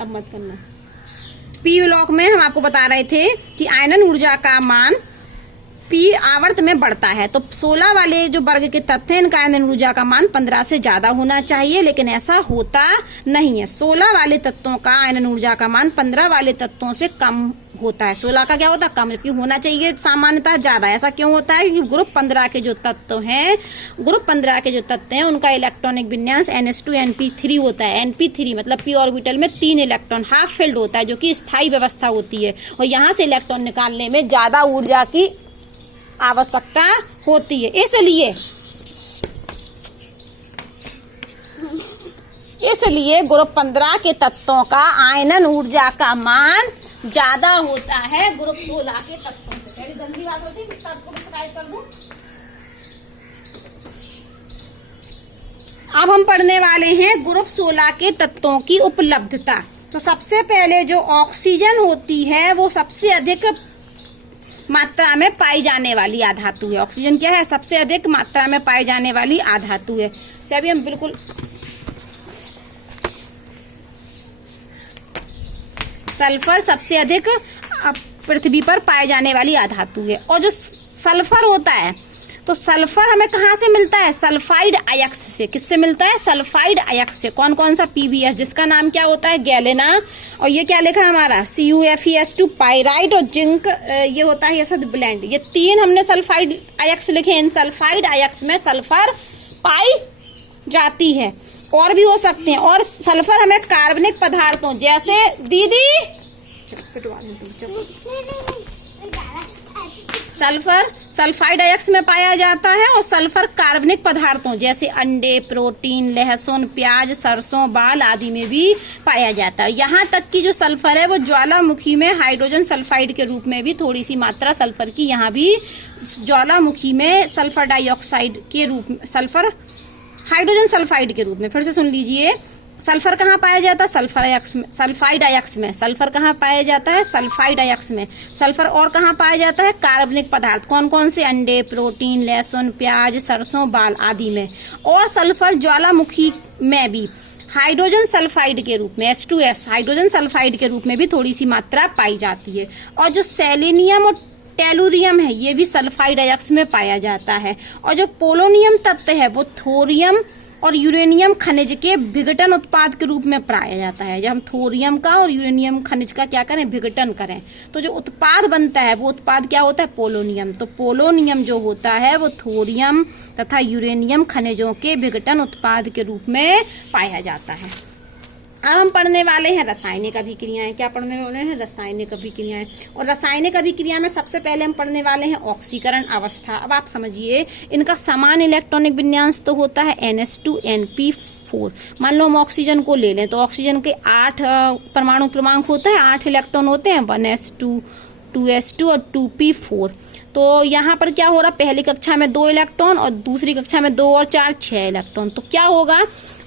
अब मत करना। पी ब्लॉक में हम आपको बता रहे थे कि आयनन ऊर्जा का मान पी आवर्त में बढ़ता है। तो 16 वाले जो वर्ग के तत्व हैं इनका आयनन ऊर्जा का मान 15 से ज्यादा होना चाहिए, लेकिन ऐसा होता नहीं है। 16 वाले तत्वों का आयनन ऊर्जा का मान 15 वाले तत्वों से कम होता है। 16 का क्या होता है? कम, जबकि होना चाहिए सामान्यतः ज्यादा। ऐसा क्यों होता है? क्योंकि ग्रुप 15 के जो तत्व हैं, ग्रुप 15 के जो तत्व हैं उनका इलेक्ट्रॉनिक विन्यास NH2 होता है। NP3 मतलब पी ऑर्बिटल में 3 इलेक्ट्रॉन हाफ फिल्ड होता है, जो कि स्थायी व्यवस्था होती है, और यहाँ से इलेक्ट्रॉन निकालने में ज्यादा ऊर्जा की आवश्यकता होती है। इसलिए ग्रुप 15 के तत्वों का आयनन ऊर्जा का मान ज्यादा होता है ग्रुप 16 के तत्वों से। बड़ी गंदी बात होती है कि तत्व को सब्सक्राइब कर दूं। अब हम पढ़ने वाले हैं ग्रुप 16 के तत्वों की उपलब्धता। तो सबसे पहले जो ऑक्सीजन होती है वो सबसे अधिक मात्रा में पाई जाने वाली आधातु है। ऑक्सीजन क्या है? सबसे अधिक मात्रा में पाई जाने वाली आधातु है। अभी हम बिल्कुल सल्फर सबसे अधिक पृथ्वी पर पाए जाने वाली आधातु है। और जो सल्फर होता है, तो सल्फर हमें कहाँ से मिलता है? सल्फाइड अयस्क से। किससे मिलता है? सल्फाइड अयस्क से। कौन कौन सा? PbS, जिसका नाम क्या होता है? गैलेना। और ये क्या लिखा है हमारा? CuFeS2 पाइराइट, और जिंक ये होता है एसिड ब्लेंड। ये 3 हमने सल्फाइड अयस्क लिखे। इन सल्फाइड अयस्क में सल्फर पाई जाती है। और भी हो सकते हैं। और सल्फर हमें कार्बनिक पदार्थों जैसे दीदी सल्फर सल्फाइड अयस्क में पाया जाता है, और सल्फर कार्बनिक पदार्थों जैसे अंडे, प्रोटीन, लहसुन, प्याज, सरसों, बाल आदि में भी पाया जाता है। यहाँ तक कि जो सल्फर है वो ज्वालामुखी में हाइड्रोजन सल्फाइड के रूप में भी थोड़ी सी मात्रा सल्फर की यहाँ भी ज्वालामुखी में सल्फर डाइऑक्साइड के रूप में, सल्फर हाइड्रोजन सल्फाइड के रूप में। फिर से सुन लीजिए, सल्फर कहाँ पाया जाता है? सल्फर अयस्क में, सल्फाइड अयस्क में। सल्फर कहाँ पाया जाता है? सल्फाइड अयस्क में। सल्फर और कहाँ पाया जाता है? कार्बनिक पदार्थ। कौन कौन से? अंडे, प्रोटीन, लहसुन, प्याज, सरसों, बाल आदि में। और सल्फर ज्वालामुखी में भी हाइड्रोजन सल्फाइड के रूप में, H2S हाइड्रोजन सल्फाइड के रूप में भी थोड़ी सी मात्रा पाई जाती है। और जो सेलेनियम और टेलुरियम है ये भी सल्फाइड अयस्क में पाया जाता है। और जो पोलोनियम तत्व है वो थोरियम और यूरेनियम खनिज के विघटन उत्पाद के रूप में पाया जाता है। जब हम थोरियम का और यूरेनियम खनिज का क्या करें? विघटन करें, तो जो उत्पाद बनता है वो उत्पाद क्या होता है? पोलोनियम। तो पोलोनियम जो होता है वो थोरियम तथा यूरेनियम खनिजों के विघटन उत्पाद के रूप में पाया जाता है। अब हम पढ़ने वाले हैं रासायनिक अभिक्रियाएं। क्या पढ़ने वाले हैं? रासायनिक अभिक्रियाएं। और रासायनिक अभिक्रिया में सबसे पहले हम पढ़ने वाले हैं ऑक्सीकरण अवस्था। अब आप समझिए, इनका समान इलेक्ट्रॉनिक विन्यास तो होता है NH2NP4। मान लो हम ऑक्सीजन को ले लें, तो ऑक्सीजन के 8 परमाणु क्रमांक होता है, 8 इलेक्ट्रॉन होते हैं, 1s2, 2s2 और 2p4। तो यहाँ पर क्या हो रहा? पहली कक्षा में 2 इलेक्ट्रॉन और दूसरी कक्षा में 2 और 4 6 इलेक्ट्रॉन। तो क्या होगा?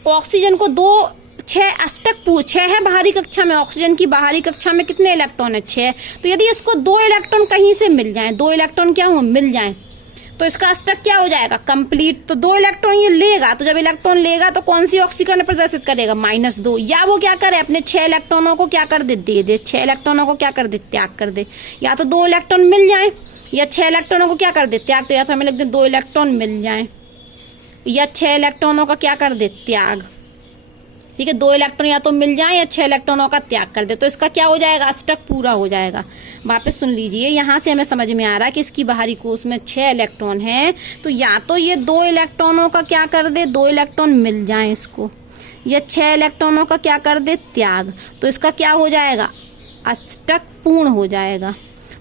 ऑक्सीजन को 6 अष्टक पूर्व 6 है बाहरी कक्षा में। ऑक्सीजन की बाहरी कक्षा में कितने इलेक्ट्रॉन है? 6। तो यदि इसको 2 इलेक्ट्रॉन कहीं से मिल जाएं, 2 इलेक्ट्रॉन क्या हो? मिल जाएं, तो इसका अष्टक क्या हो जाएगा? कंप्लीट। तो 2 इलेक्ट्रॉन ये लेगा, तो जब इलेक्ट्रॉन लेगा तो कौन सी ऑक्सीकरण प्रदर्शित करेगा? -2। या वो क्या करे? अपने 6 इलेक्ट्रॉनों को क्या कर दे? 6 इलेक्ट्रॉनों को क्या कर दे? त्याग कर दे। या तो 2 इलेक्ट्रॉन मिल जाए, या 6 इलेक्ट्रॉनों को क्या कर दे? त्याग। तो या तो हमें लिख दे 2 इलेक्ट्रॉन मिल जाए, या 6 इलेक्ट्रॉनों का क्या कर दे? त्याग। ठीक है, 2 इलेक्ट्रॉन या तो मिल जाए या 6 इलेक्ट्रॉनों का त्याग कर दे, तो इसका क्या हो जाएगा? अष्टक पूरा हो जाएगा। वापस सुन लीजिए, यहाँ से हमें समझ में आ रहा है कि इसकी बाहरी कोश में 6 इलेक्ट्रॉन है, तो या तो ये 2 इलेक्ट्रॉनों का क्या कर दे? 2 इलेक्ट्रॉन मिल जाए इसको, या 6 इलेक्ट्रॉनों का क्या कर दे? त्याग। तो इसका क्या हो जाएगा? अष्टक पूर्ण हो जाएगा।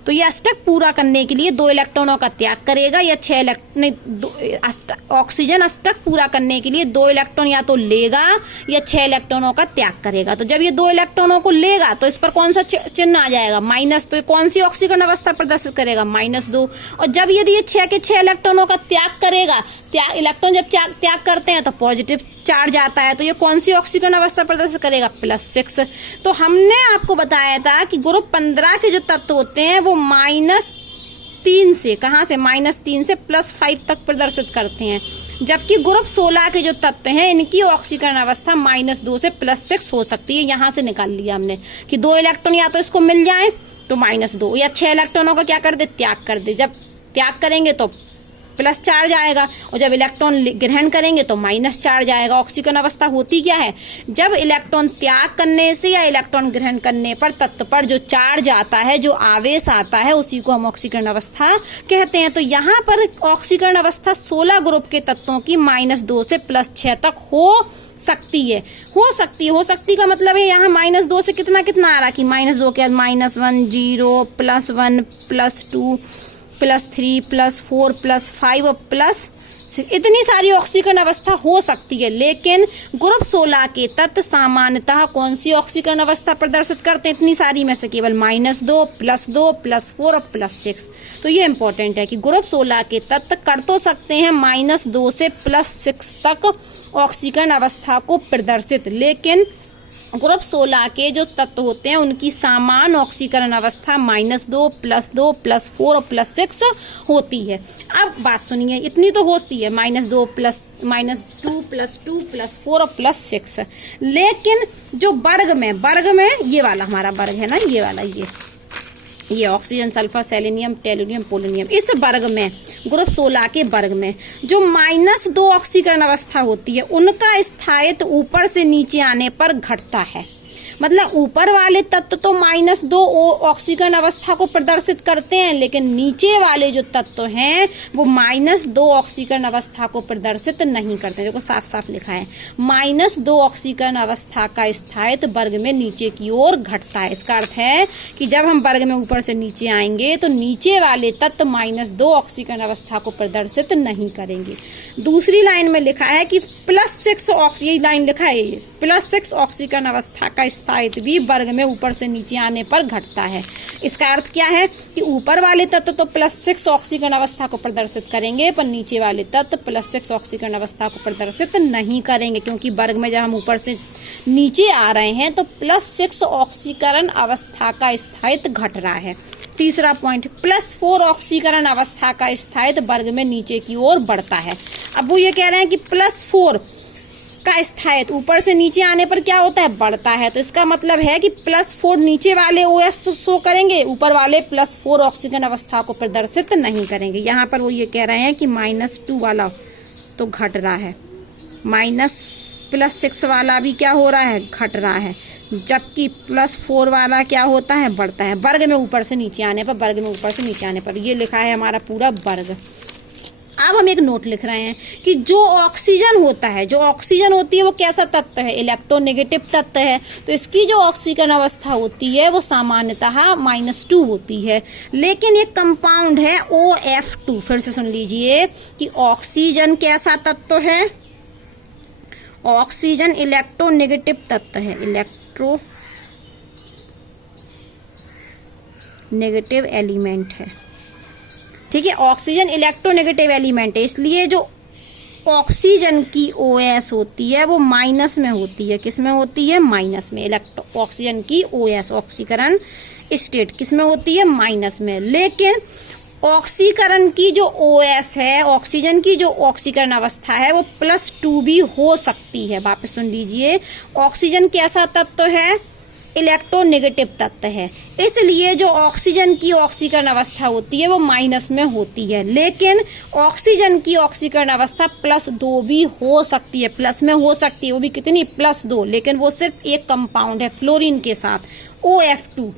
तो ये अष्टक पूरा करने के लिए 2 इलेक्ट्रॉनों का त्याग करेगा, या 6 ऑक्सीजन अष्टक पूरा करने के लिए 2 इलेक्ट्रॉन या तो लेगा या 6 इलेक्ट्रॉनों का त्याग करेगा। तो जब ये 2 इलेक्ट्रॉनों को लेगा तो इस पर कौन सा चिन्ह आ जाएगा? माइनस। तो कौन सी ऑक्सीकरण अवस्था प्रदर्शित करेगा? -2। और जब यदि ये 6 के 6 इलेक्ट्रॉनों का त्याग करेगा, इलेक्ट्रॉन जब त्याग करते हैं तो पॉजिटिव चार्ज आता है, तो ये कौन सी ऑक्सीकरण अवस्था प्रदर्शित करेगा? +6। तो हमने आपको बताया था कि ग्रुप 15 के जो तत्व होते हैं वो -3 से, कहां से? -3 से +5 तक प्रदर्शित करते हैं। जबकि ग्रुप 16 के जो तत्व हैं इनकी ऑक्सीकरण अवस्था -2 से +6 हो सकती है। यहां से निकाल लिया हमने कि 2 इलेक्ट्रॉन या तो इसको मिल जाए तो -2, या 6 इलेक्ट्रॉनों का क्या कर दे, त्याग कर दे। जब त्याग करेंगे तो प्लस चार्ज आएगा और जब इलेक्ट्रॉन ग्रहण करेंगे तो माइनस चार्ज आएगा। ऑक्सीकरण अवस्था होती क्या है, जब इलेक्ट्रॉन त्याग करने से या इलेक्ट्रॉन ग्रहण करने पर तत्व पर जो चार्ज आता है, जो आवेश आता है, उसी को हम ऑक्सीकरण अवस्था कहते हैं। तो यहाँ पर ऑक्सीकरण अवस्था 16 ग्रुप के तत्वों की -2 से +6 तक हो सकती है। हो सकती का मतलब है यहाँ -2 से कितना कितना आ रहा कि -2 के बाद -1 0 +1 +2 +3 +4 +5 और +6, इतनी सारी ऑक्सीकरण अवस्था हो सकती है। लेकिन ग्रुप 16 के तत्व सामान्यतः कौन सी ऑक्सीकरण अवस्था प्रदर्शित करते हैं, इतनी सारी में से केवल -2 +2 +4 और +6। तो ये इंपॉर्टेंट है कि ग्रुप 16 के तत्व कर तो सकते हैं -2 से +6 तक ऑक्सीकरण अवस्था को प्रदर्शित, लेकिन ग्रुप 16 के जो तत्व होते हैं उनकी सामान्य ऑक्सीकरण अवस्था -2 +2 +4 और +6 होती है। अब बात सुनिए, इतनी तो होती है -2 -2 +2 +4 और +6, लेकिन जो वर्ग में ये वाला हमारा वर्ग है ना, ये वाला ये oxygen, sulphur, selenium, tellurium, polonium, इस वर्ग में ग्रुप 16 के वर्ग में जो -2 ऑक्सीकरण अवस्था होती है उनका स्थायित्व ऊपर से नीचे आने पर घटता है। मतलब ऊपर वाले तत्व तो -2 ऑक्सीकरण अवस्था को प्रदर्शित करते हैं, लेकिन नीचे वाले जो तत्व हैं वो -2 ऑक्सीकरण अवस्था को प्रदर्शित नहीं करते। देखो साफ साफ लिखा है, -2 ऑक्सीकरण अवस्था का स्थायित्व वर्ग में नीचे की ओर घटता है। इसका अर्थ है कि जब हम वर्ग में ऊपर से नीचे आएंगे तो नीचे वाले तत्व -2 ऑक्सीकरण अवस्था को प्रदर्शित नहीं करेंगे। दूसरी लाइन में लिखा है कि +6 यही लाइन लिखा है, ये +6 ऑक्सीकरण अवस्था का स्थायित्व भी वर्ग में ऊपर से नीचे आने पर घटता है। इसका अर्थ क्या है कि ऊपर वाले तत्व तो +6 ऑक्सीकरण अवस्था को प्रदर्शित करेंगे, पर नीचे वाले तत्व +6 ऑक्सीकरण अवस्था को प्रदर्शित नहीं करेंगे, क्योंकि वर्ग में जब हम ऊपर से नीचे आ रहे हैं तो +6 ऑक्सीकरण अवस्था का स्थायित्व घट रहा है। तीसरा पॉइंट, +4 ऑक्सीकरण अवस्था का स्थायित्व वर्ग में नीचे की ओर बढ़ता है। अब वो ये कह रहे हैं कि +4 का स्थायित्व ऊपर से नीचे आने पर क्या होता है, बढ़ता है। तो इसका मतलब है कि +4 नीचे वाले OS तो शो करेंगे, ऊपर वाले +4 ऑक्सीकरण अवस्था को प्रदर्शित नहीं करेंगे। यहाँ पर वो ये कह रहे हैं कि -2 वाला तो घट रहा है, +6 वाला भी क्या हो रहा है, घट रहा है, जबकि +4 वाला क्या होता है, बढ़ता है। वर्ग में ऊपर से नीचे आने पर ये लिखा है हमारा पूरा वर्ग। अब हम एक नोट लिख रहे हैं कि जो ऑक्सीजन होता है, जो ऑक्सीजन होती है वो कैसा तत्व है, इलेक्ट्रोनेगेटिव तत्व है। तो इसकी जो ऑक्सीकरण अवस्था होती है वो सामान्यतः -2 होती है। लेकिन एक कंपाउंड है OF2, फिर से सुन लीजिए कि ऑक्सीजन कैसा तत्व है, ऑक्सीजन इलेक्ट्रोनेगेटिव तत्व है, इलेक्ट्रोनेगेटिव एलिमेंट है। ठीक है, ऑक्सीजन इलेक्ट्रोनेगेटिव एलिमेंट है, इसलिए जो ऑक्सीजन की OS होती है वो माइनस में होती है। किस में होती है, माइनस में। ऑक्सीजन की OS ऑक्सीकरण स्टेट किस में होती है, माइनस में। लेकिन ऑक्सीकरण की जो OS है, ऑक्सीजन की जो ऑक्सीकरण अवस्था है वो +2 भी हो सकती है। वापस सुन लीजिए, ऑक्सीजन कैसा तत्व है, इलेक्ट्रोनेगेटिव तत्व है, इसलिए जो ऑक्सीजन की ऑक्सीकरण अवस्था होती है वो माइनस में होती है। लेकिन ऑक्सीजन की ऑक्सीकरण अवस्था +2 भी हो सकती है, प्लस में हो सकती है, वो भी कितनी, +2। लेकिन वो सिर्फ एक कंपाउंड है फ्लोरीन के साथ, OF2।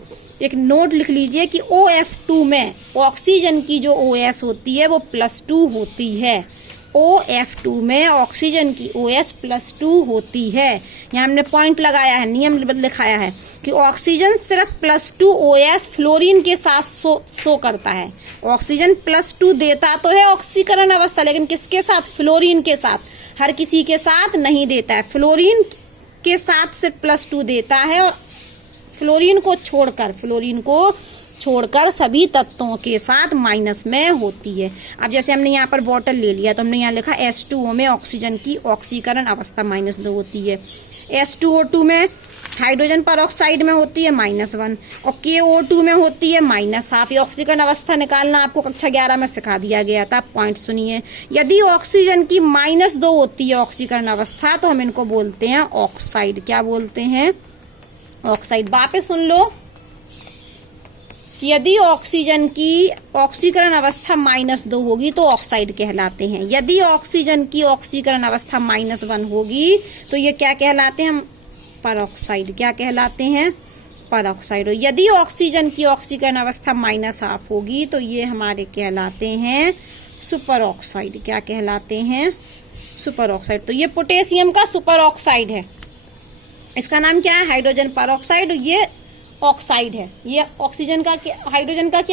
एक नोट लिख लीजिए कि OF2 में ऑक्सीजन की जो OS होती है वो +2 होती है। OF2 में ऑक्सीजन की OS +2 होती है। यहाँ हमने पॉइंट लगाया है, नियम लिखाया है कि ऑक्सीजन सिर्फ +2 OS फ्लोरीन के साथ शो करता है। ऑक्सीजन +2 देता तो है ऑक्सीकरण अवस्था, लेकिन किसके साथ, फ्लोरीन के साथ, हर किसी के साथ नहीं देता है। फ्लोरीन के साथ सिर्फ +2 देता है और फ्लोरीन को छोड़कर सभी तत्वों के साथ माइनस में होती है। अब जैसे हमने यहाँ पर बॉटल ले लिया तो हमने यहाँ लिखा H2O में ऑक्सीजन की ऑक्सीकरण अवस्था -2 होती है, H2O2 में हाइड्रोजन परऑक्साइड में होती है -1 और KO2 में होती है -1/2। ये ऑक्सीकरण अवस्था निकालना आपको कक्षा 11 में सिखा दिया गया था। पॉइंट सुनिए, यदि ऑक्सीजन की -2 होती है ऑक्सीकरण अवस्था तो हम इनको बोलते हैं ऑक्साइड। क्या बोलते हैं? ऑक्साइड। वापस सुन लो, यदि ऑक्सीजन की ऑक्सीकरण अवस्था -2 होगी तो ऑक्साइड कहलाते हैं। यदि ऑक्सीजन की ऑक्सीकरण अवस्था -1 होगी तो ये क्या कहलाते हैं? परऑक्साइड। क्या कहलाते हैं? परऑक्साइड। यदि ऑक्सीजन की ऑक्सीकरण अवस्था -1/2 होगी तो ये हमारे कहलाते हैं सुपर ऑक्साइड। क्या कहलाते हैं? Super oxide. तो ये पोटेशियम का सुपर ऑक्साइड है। इसका नाम क्या है? Hydrogen peroxide. ये ऑक्साइड है। ये ऑक्सीजन का, हाइड्रोजन का क्या